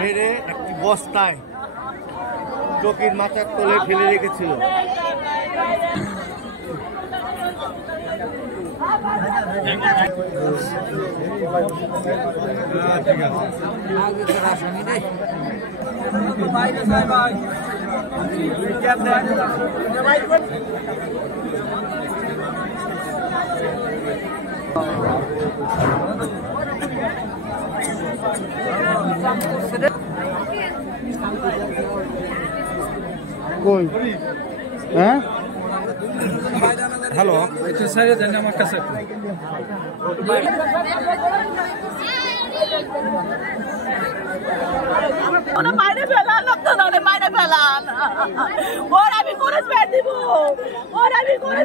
মেরে একটি বস্তায় চকির মাথার তলে ফেলে রেখেছিল। কই হ্যাঁ হ্যালো একটু সাইডে দেন আমার কাছে ওরা মাইরে ফেলান লোকজন ওরা মাইরে ফেলান ওর আমি করে ফেল দিব ওর আমি করে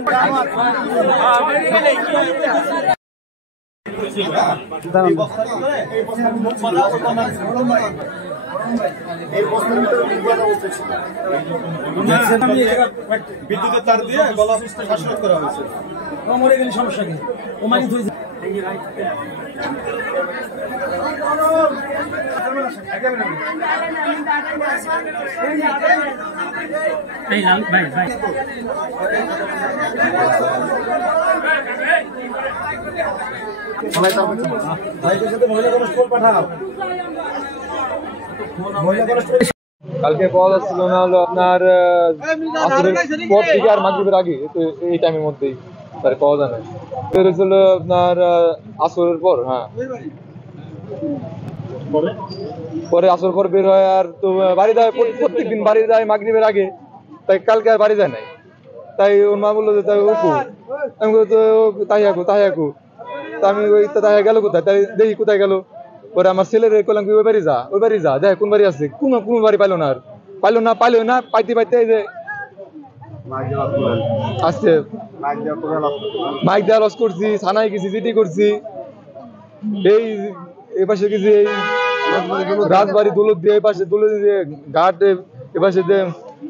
বিদ্যুতের তার দিয়ে গলা শ্বাসরোধ করা হয়েছে। মরে গেলে সমস্যা কি ও মানি কালকে পাওয়া যাচ্ছিল না হলো আপনার আসরের পর থেকে আর মাগরিবের আগে এই টাইমের মধ্যেই তার পাওয়া যায় না। বের হয়েছিল আপনার আসরের পর। হ্যাঁ পরে আসর পর বের হয় আর তো বাড়ি যায় প্রত্যেকদিন বাড়ি যায় মাগরিবের আগে, তাই কালকে আর বাড়ি যায় নাই। তাই ওর মা বললো যে তাই উপু আমি বলতো তাই আকু তা আমি ওই তাই গেল কোথায়, তাই দেখি কোথায় গেল। পরে আমার ছেলের কলাম ওই বাড়ি যা দেখ কোন বাড়ি আছে, কোন বাড়ি পাইলো না, পাইতে এই যে আসছে মাইক দেওয়া লস করছি, থানায় গেছি, চিঠি করছি, এই পাশে গেছি এই রাজবাড়ি দৌলত দিয়ে এই পাশে দৌলত দিয়ে ঘাট এ পাশে দিয়ে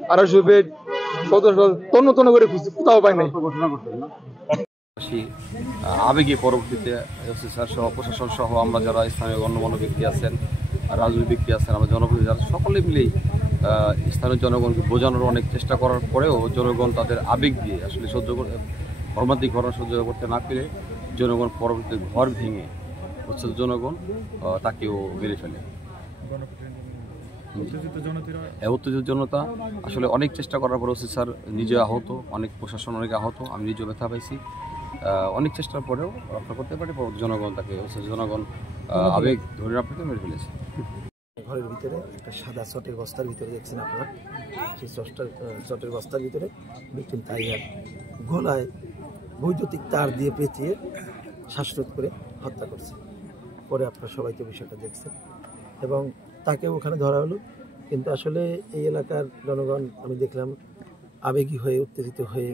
250 বেড 17 তন্ন করে খুঁজছি, কোথাও পাই নাই। আবেগী পরবর্তীতে স্যার সহ প্রশাসন সহ আমরা যারা স্থানীয় গণ্যমান্য ব্যক্তি আছেন, রাজনৈতিক ব্যক্তি আছেন, আমরা জনপ্রতিনিধি যারা সকলে মিলেই স্থানীয় জনগণকে বোঝানোর অনেক চেষ্টা করার পরেও জনগণ তাদের আবেগ দিয়ে আসলে মর্মান্তিক ঘটনা সহ্য করতে না পেরে জনগণ পরবর্তীতে ঘর ভেঙে জনগণ তাকেও মেরে ফেলে। উত্তেজিত জনতা আসলে অনেক চেষ্টা করার পর ওসি স্যার নিজে আহত, অনেক প্রশাসন অনেক আহত, আমি নিজেও ব্যথা পাইছি। অনেক চেষ্টার পরেও রক্ষা করতে পারি, জনগণ তাকে জনগণ আবেগ ধরে না পেতে মেরে ফেলেছে। ঘরের ভিতরে একটা সাদা চটের বস্তার ভিতরে দেখছেন আপনারা, সেই চটের বস্তার ভিতরে ভিকটিম তাইয়ার গলায় বৈদ্যুতিক তার দিয়ে পেঁচিয়ে শ্বাসরোধ করে হত্যা করছে। পরে আপনারা সবাই তো বিষয়টা দেখছেন এবং তাকেও ওখানে ধরা হলো। কিন্তু আসলে এই এলাকার জনগণ আমি দেখলাম আবেগী হয়ে উত্তেজিত হয়ে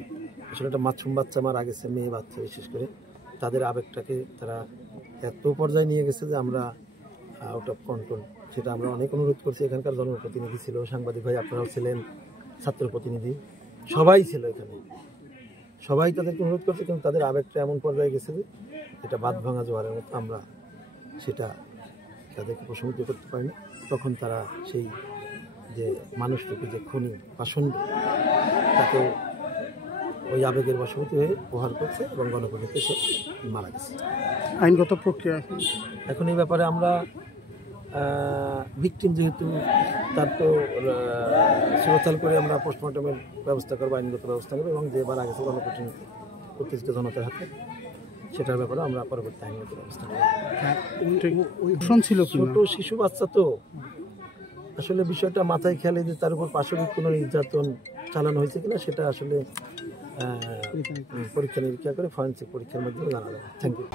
আসলে একটা মাছুম বাচ্চা মারা গেছে, মেয়ে বাচ্চা বিশেষ করে, তাদের আবেগটাকে তারা এত পর্যায়ে নিয়ে গেছে যে আমরা আউট অফ কন্ট্রোল। সেটা আমরা অনেক অনুরোধ করছি। এখানকার জনপ্রতিনিধি ছিল, সাংবাদিক ভাই আপনারাও ছিলেন, ছাত্র প্রতিনিধি সবাই ছিল এখানে, সবাই তাদেরকে অনুরোধ করছে, কিন্তু তাদের আবেগটা এমন পর্যায়ে গেছে যে এটা বাঁধ ভাঙা জোয়ারের মতো, আমরা সেটা তাদেরকে প্রশমিত করতে পারিনি। তখন তারা সেই যে মানুষটুকু যে খুনি পাষণ্ড তাকে ওই আবেগের বশবর্তী হয়ে প্রহার করছে এবং গণপ্রতিনিধি সে মারা গেছে। আইনগত প্রক্রিয়া এখন এই ব্যাপারে আমরা ভিকটিম যেহেতু তার তো সুরতাল করে আমরা পোস্টমর্টমের ব্যবস্থা করবো, আইনগত ব্যবস্থা করবো এবং যে মারা গেছে গণপ্রতিনিধি উত্তেজিত জনতার হাতে, সেটার ব্যাপারে আমরা পরবর্তী আইনগত ব্যবস্থা করব। ছোট শিশু বাচ্চা তো আসলে বিষয়টা মাথায় খেয়ালে যে তার উপর পাশবিক কোনো নির্যাতন চালানো হয়েছে কিনা সেটা আসলে পরীক্ষা নিরীক্ষা করে ফরেনসিক পরীক্ষার মাধ্যমে জানা যাবে। Thank you.